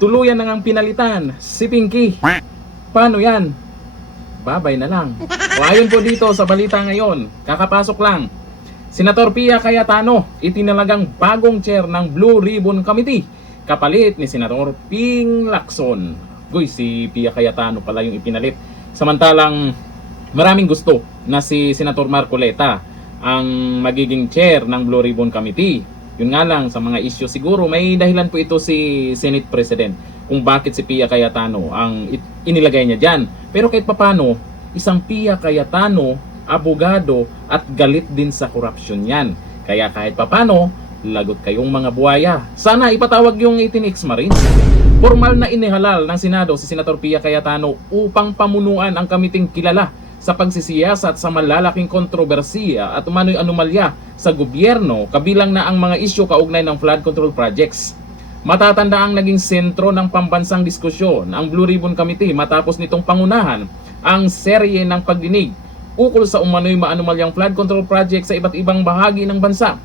tuluyan na ngang pinalitan si Pinky. Paano yan? Babay na lang. O ayon po dito sa balita ngayon, kakapasok lang. Senator Pia Cayetano itinalagang bagong chair ng Blue Ribbon Committee kapalit ni Senator Ping Lacson. Uy, si Pia Cayetano pala yung ipinalit. Samantalang maraming gusto na si Senator Marcoleta ang magiging chair ng Blue Ribbon Committee. Yun nga lang, sa mga issue siguro may dahilan po ito si Senate President kung bakit si Pia Cayetano ang inilagay niya dyan. Pero kahit papano, isang Pia Cayetano, abogado at galit din sa korupsyon yan. Kaya kahit papano, lagot kayong mga buhaya. Sana ipatawag yung 18X Marines. Formal na inihalal ng Senado si Senator Pia Cayetano upang pamunuan ang kamiting kilala sa pagsisiyasat sa malalaking kontrobersiya at umano'y anomalya sa gobyerno kabilang na ang mga isyu kaugnay ng flood control projects. Matatanda ang naging sentro ng pambansang diskusyon ang Blue Ribbon Committee matapos nitong pangunahan ang serye ng pagdinig ukol sa umano'y maanomalyang flood control project sa iba't ibang bahagi ng bansa.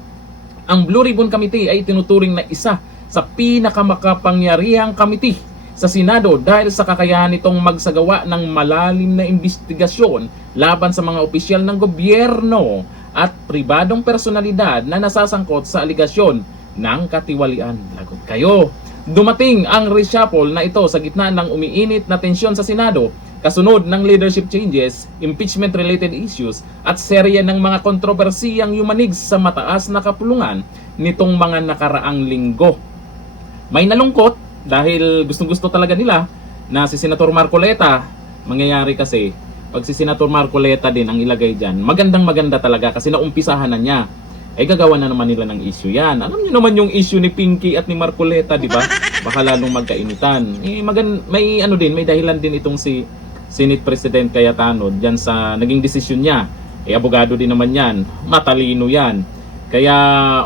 Ang Blue Ribbon Committee ay tinuturing na isa sa pinakamakapangyarihang committee sa Senado dahil sa kakayahan nitong magsagawa ng malalim na investigasyon laban sa mga opisyal ng gobyerno at pribadong personalidad na nasasangkot sa aligasyon ng katiwalian. Lagot kayo! Dumating ang reshuffle na ito sa gitna ng umiinit na tensyon sa Senado kasunod ng leadership changes, impeachment-related issues at serye ng mga kontrobersiyang yumanig sa mataas na kapulungan nitong mga nakaraang linggo. May nalungkot dahil gustong-gusto talaga nila na si Senator Marcoleta, mangyayari kasi pag si Senator Marcoleta din ang ilagay dyan, magandang-maganda talaga kasi naumpisahan na niya. Ay gagawa na naman nila ng issue yan. Alam niyo naman yung issue ni Pinky at ni Marcoleta, di ba? Baka lalong magkainitan. May ano din, may dahilan din itong si Senate President Cayetano dyan sa naging desisyon niya. Abogado din naman yan. Matalino yan. Kaya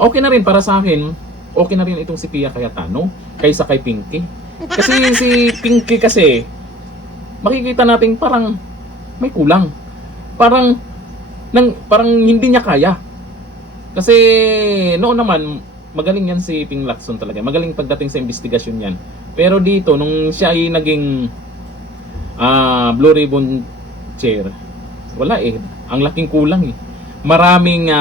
okay na rin para sa akin. Okay na rin itong si Pia Cayetano kaysa kay Pinky. Kasi si Pinky kasi makikita natin parang may kulang. Parang hindi niya kaya. Kasi noon naman magaling yan si Ping Lacson talaga. Magaling pagdating sa investigasyon yan. Pero dito nung siya ay naging Blue Ribbon Chair, wala eh. Ang laking kulang eh. Maraming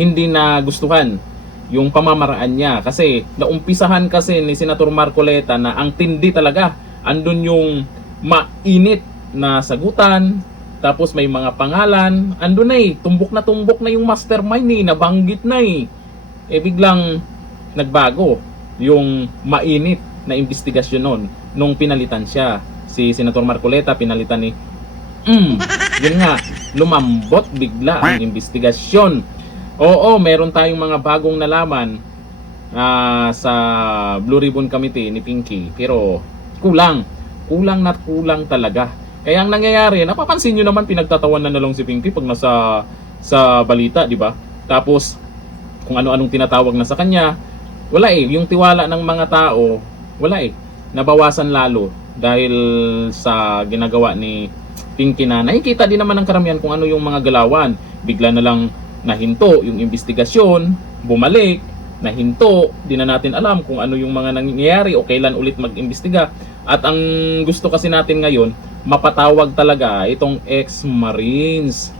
hindi na gustuhan yung pamamaraan niya kasi naumpisahan kasi ni Senator Marcoleta na ang tindi talaga, andun yung mainit na sagutan, tapos may mga pangalan, andun na eh, tumbok na yung mastermind eh, nabanggit na eh. Biglang nagbago yung mainit na investigasyon nun nung pinalitan siya. Si Senator Marcoleta pinalitan ni yun nga, lumambot bigla ang investigasyon. Oo, meron tayong mga bagong nalaman sa Blue Ribbon Committee ni Pinky. Pero kulang na kulang talaga. Kaya ang nangyayari, napapansin nyo naman pinagtatawanan na lang si Pinky pag nasa sa balita, di ba? Tapos kung ano-anong tinatawag na sa kanya, wala eh. Yung tiwala ng mga tao, wala eh. Nabawasan lalo dahil sa ginagawa ni Pinky na nakikita din naman ng karamihan kung ano yung mga galawan. Bigla na lang nahinto yung investigasyon, bumalik, nahinto, di na natin alam kung ano yung mga nangyayari o kailan ulit mag-imbestiga. At ang gusto kasi natin ngayon, mapatawag talaga itong ex-Marines.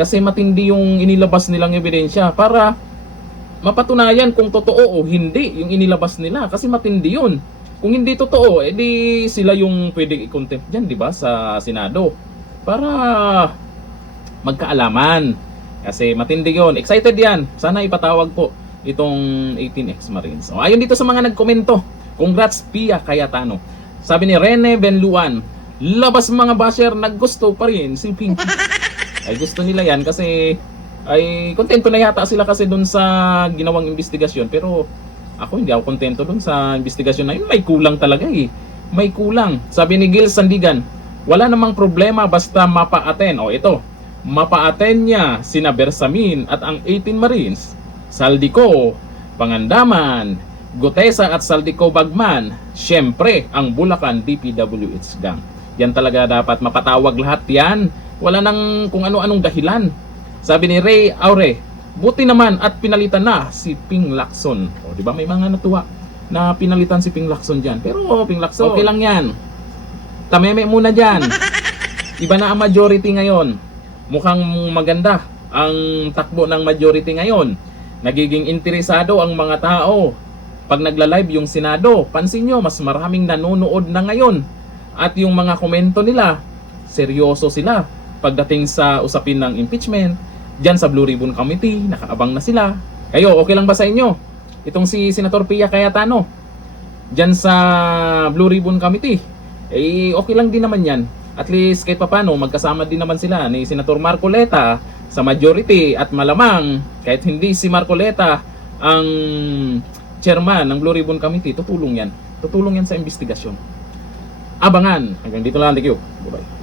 Kasi matindi yung inilabas nilang ebidensya para mapatunayan kung totoo o hindi yung inilabas nila. Kasi matindi yun. Kung hindi totoo, edi sila yung pwede i-contempt dyan, di ba, sa Senado. Para magkaalaman. Kasi matindi yun. Excited yan. Sana ipatawag po itong 18X Marines. O, ayon dito sa mga nagkomento. Congrats Pia Cayetano. Sabi ni Rene Benluan, labas mga basher, naggusto pa rin si Pinky. Ay gusto nila yan kasi ay kontento na yata sila kasi dun sa ginawang investigasyon. Pero ako hindi ako kontento dun sa investigasyon na yun. May kulang talaga eh. May kulang. Sabi ni Gil Sandigan, wala namang problema basta mapa-aten. O ito, mapa-aten niya sina Bersamin at ang 18 Marines, Saldico, Pangandaman, Gutesa at Saldico Bagman, syempre ang Bulacan DPWH gang. Yan talaga dapat mapatawag lahat yan. Wala nang kung ano-anong dahilan. Sabi ni Ray Aure, buti naman at pinalitan na si Ping Lacson. O di ba may mga natuwa na pinalitan si Ping Lacson dyan. Pero Ping Lacson, okay lang yan. Tameme muna dyan. Iba na ang majority ngayon. Mukhang maganda ang takbo ng majority ngayon. Nagiging interesado ang mga tao. Pag nagla-live yung Senado, pansin nyo, mas maraming nanonood na ngayon. At yung mga komento nila, seryoso sila. Pagdating sa usapin ng impeachment, dyan sa Blue Ribbon Committee, nakaabang na sila. Kayo, okay lang ba sa inyo? Itong si Senator Pia Cayetano, dyan sa Blue Ribbon Committee, okay lang din naman yan. At least kahit papano, magkasama din naman sila ni Senator Marcoleta sa majority. At malamang, kahit hindi si Marcoleta ang chairman ng Blue Ribbon Committee, tutulong yan. Tutulong yan sa investigasyon. Abangan. Hanggang dito lang. Thank you. Bye-bye.